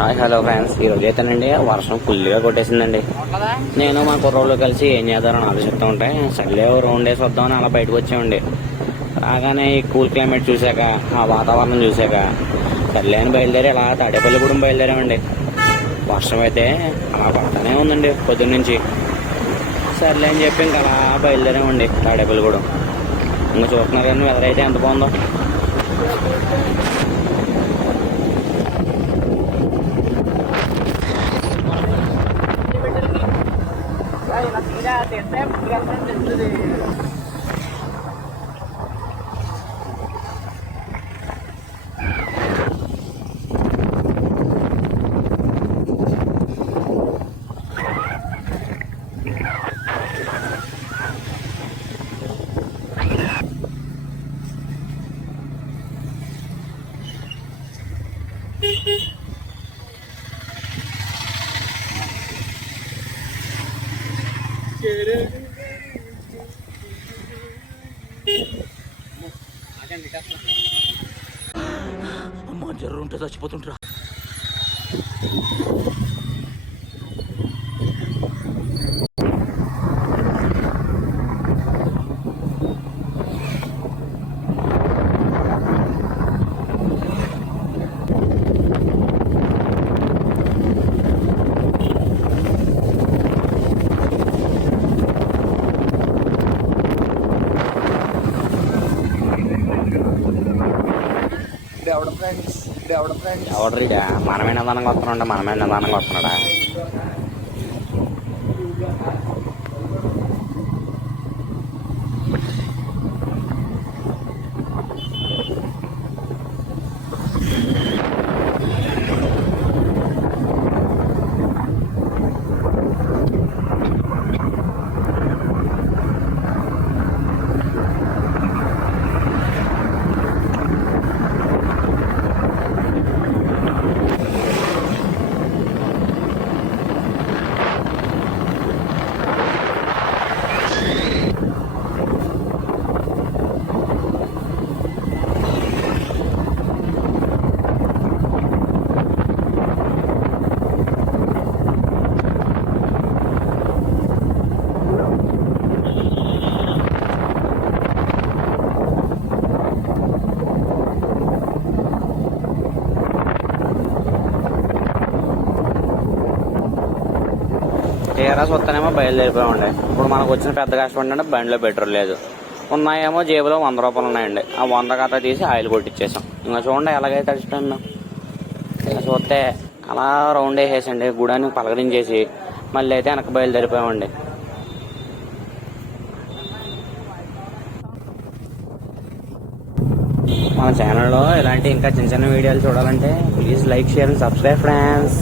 Hi hello friends, ఈరోజు అయితేనండి వర్షం ఫుల్గా కొట్టేసిందండి. నేను మా కుర్రోళ్ళు కలిసి ఏం చేద్దారని ఆలోచిస్తూ ఉంటే సర్లే రౌండ్ వేసి వద్దామని అలా బయటకు వచ్చామండి. రాగానే ఈ కూల్ క్లైమేట్ చూశాక, ఆ వాతావరణం చూశాక సర్లే అని బయలుదేరి అలా తాడేపల్లిగూడెం బయలుదేరామండి. వర్షం అయితే అలా పడతానే ఉందండి పొద్దున్న నుంచి. సర్లే అని చెప్పి ఇంకా అలా బయలుదేరామండి తాడేపల్లిగూడెం. ఇంకా చూస్తున్నారు కానీ వెదర్ అయితే ఎంత బాగుందో. అమ్మ జర్రు ఉంటే చచ్చిపోతుంటా. ఎవడ్రీడా? మనమే నిదానంగా వస్తున్నాడా? మనమే నిదానంగా వస్తున్నాడా? టీఆర్ఎస్ వస్తానేమో బయలుదేరిపోయామండి. ఇప్పుడు మనకు వచ్చిన పెద్ద కష్టం ఏంటంటే బండిలో పెట్రోల్ లేదు. ఉన్నాయేమో జేబులో 100 రూపాయలు ఉన్నాయండి. ఆ 100 కథ తీసి ఆయిల్ కొట్టించేసాం. ఇంకా చూడండి ఎలాగైతే అడిచిపోయాం. ఇంకా చూస్తే అలా రౌండ్ వేసేసండి గుడాన్ని పలకరించేసి మళ్ళీ అయితే వెనక్కి బయలుదేరిపోయామండి. మన ఛానల్లో ఇలాంటి ఇంకా చిన్న చిన్న వీడియోలు చూడాలంటే please like, share and subscribe friends.